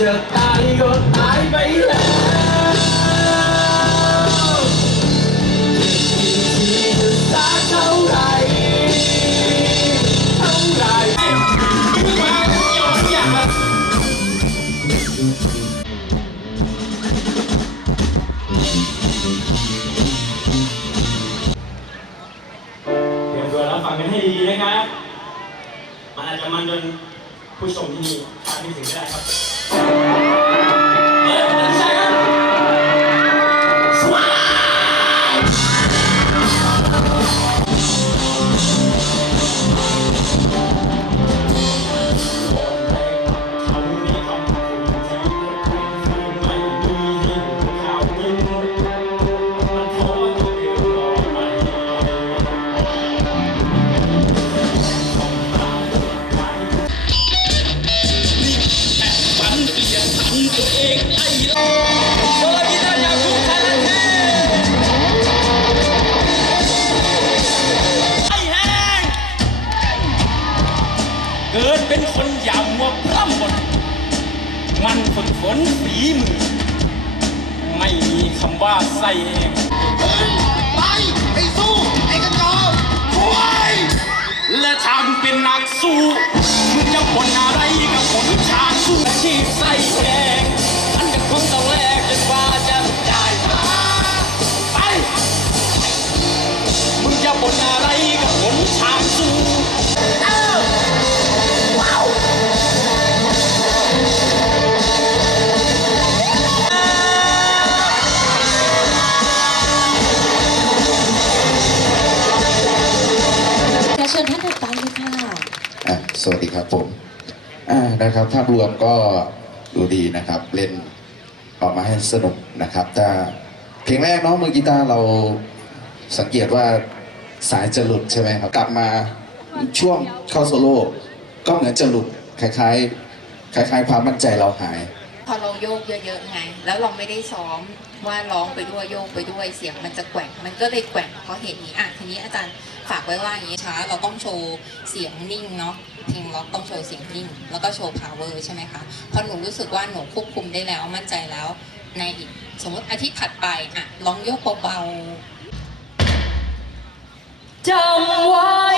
จะตายก็ตายไปแล้วที่จะสักเท่าไหร่เท่าไหร่มาหยอดหยาดเตรียมตัวรับฟังกันให้ดีนะครับมันอาจจะมันจนผู้ชมที่นี่คาดไม่ถึงก็ได้ครับ เเกิดเป็นคนอย่ามัวพร่ำบนมันฝึกฝนฝีมือ ไม่มีคำว่าใส่แห้งไปไอ้สู้ ไอ้กระจอกควายและทำเป็นนักสู้มึงจะผลอะไรกับผลชาติสู้อาชีพใส่แดงอันจะคงต้องแลกจนกว่าจะ สวัสดีครับผมนะครับภาพรวมก็ดูดีนะครับ เล่นออกมาให้สนุกนะครับถ้าเพลงแรกเน้องมือกีตาร์เราสังเกตว่าสายจะหลุดใช่ไหมครับ กลับมาช่วงเข้าโซโล่ก็เหมือนจะหลุดคล้ายๆ คล้าย ๆ ความมั่นใจเราหาย พอเราโยกเยอะๆไง แล้วเราไม่ได้ซ้อมว่าร้องไปด้วยโยกไปด้วยเสียงมันจะแกว่งมันก็เลยแกว่งเพราะเหตุนี้อะทีนี้อาจารย์ฝากไว้ว่าอย่างนี้ช้าเราต้องโชว์เสียงนิ่งเนาะ เพลงล็อกต้องโชว์เสียงนิ่งแล้วก็โชว์พาวเวอร์ใช่ไหมคะพอหนูรู้สึกว่าหนูควบคุมได้แล้วมั่นใจแล้ว ในอีกสมมติอาทิตย์ถัดไปอะลองโยกเบาๆจำไว้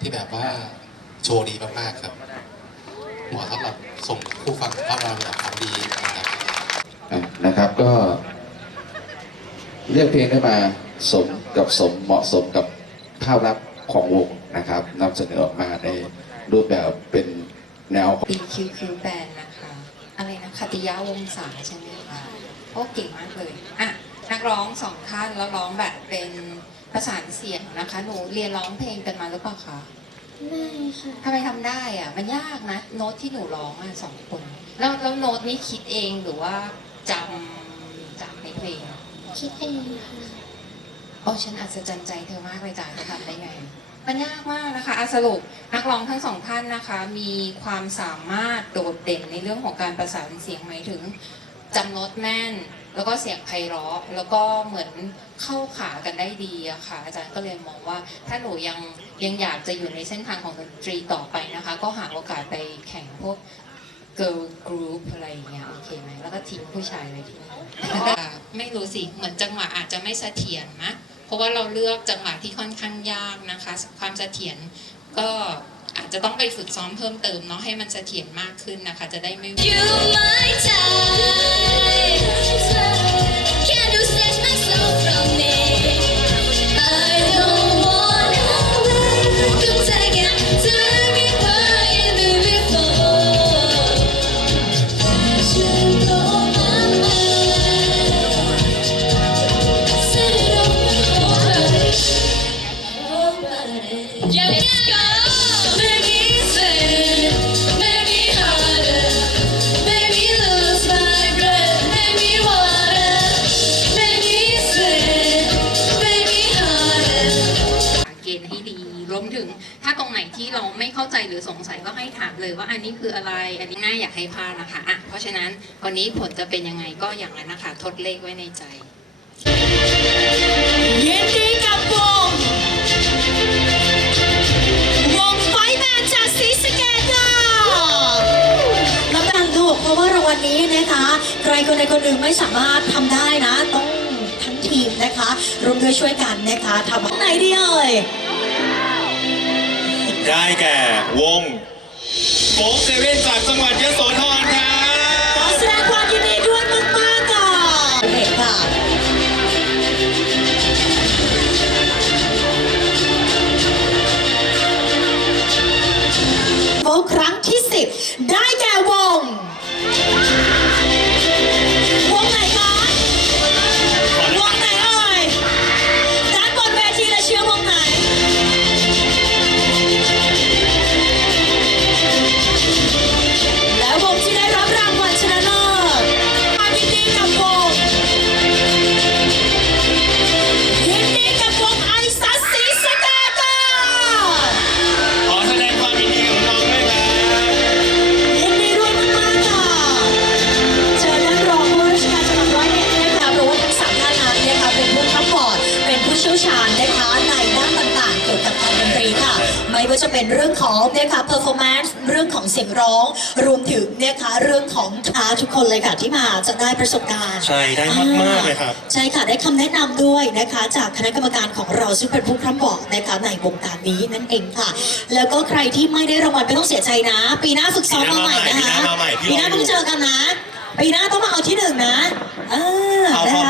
ที่แบบว่าโชว์ดีมากๆครับเหมาะสำหรับส่งผู้ฟังเข้ามาแบบฟังดีนะครับอะนะครับก็เลือกเพลงได้มาสมกับสมเหมาะสมกับภาพลักษณ์ของวงนะครับนำเสนอออกมาในรูปแบบเป็นแนว BQQ Band นะคะ อะไรนะคติยาวงศาใช่ไหมคะโอ้เก่งมากเลย อะ นักร้องสองท่านแล้วร้องแบบเป็น ประสานเสียงนะคะ หนูเรียนร้องเพลงกันมาหรือเปล่าคะไม่ค่ะทำไมทำได้อะ มันยากนะ โน้ตที่หนูร้องอะสองคน แล้วแล้วโน้ตนี้คิดเองหรือว่าจำจากในเพลงคิดเองค่ะโอ้ฉันอัศจรรย์ใจเธอมากเลยจ้าเธอทำได้ไง มันยากมากนะคะอะสรุปนักร้องทั้งสองท่านนะคะ มีความสามารถโดดเด่นในเรื่องของการประสานเสียงหมายถึงจำโน้ตแม่น แล้วก็เสียงไพเราะแล้วก็เหมือนเข้าขากันได้ดีอะค่ะ อาจารย์ก็เลยมองว่า ถ้าหนูยังยังอยากจะอยู่ในเส้นทางของดนตรีต่อไปนะคะ ก็หาโอกาสไปแข่งพวก girl group อะไรอย่างเงี้ยโอเคไหมแล้วก็ทิ้งผู้ชายไว้ที่นี่ไม่รู้สิ เหมือนจังหวะอาจจะไม่เสถียรนะเพราะว่าเราเลือกจังหวะที่ค่อนข้างยากนะคะ ความเสถียรก็อาจจะต้องไปฝึกซ้อมเพิ่มเติมเนาะให้มันเสถียรมากขึ้นนะคะ จะได้ไม่ ที่เราไม่เข้าใจหรือสงสัยก็ให้ถามเลยว่าอันนี้คืออะไร อันนี้น่าอยากให้พลาดนะคะอะเพราะฉะนั้นวันนี้ผลจะเป็นยังไงก็อย่างนั้นนะคะ ทดเลขไว้ในใจยินดีกับวงวงไฟแมนจากศรีสะเกษค่ะรับประทานถูกเพราะว่ารางวัลนี้นะคะ ใครคนใดคนหนึ่งไม่สามารถทำได้นะ ต้องทั้งทีมนะคะร่วมด้วยช่วยกันนะคะทำไหนดีเอ่ย ได้แก่วงโป๊กเซเว่นจากจังหวัดยโสธรครับ ไม่ว่าจะเป็นเรื่องของนะคะ performance เรื่องของเสียงร้อง รวมถึงนะคะเรื่องของท้าทุกคนเลยค่ะที่มาจะได้ประสบการณ์ใช่ได้มากๆเลยครับใช่ค่ะได้คำแนะนำด้วยนะคะ จากคณะกรรมการของเราซึ่งเป็นผู้คร่ำบอกนะคะในวงการนี้นั่นเองค่ะ แล้วก็ใครที่ไม่ได้รางวัลไม่ต้องเสียใจนะ ปีหน้าฝึกซ้อมมาใหม่นะคะปีหน้ามาใหม่พี่ปีหน้าลองดูต้องเจอกันนะปีหน้าต้องมาเอาที่หนึ่งนะ เออเอานะครัคะบเอาเ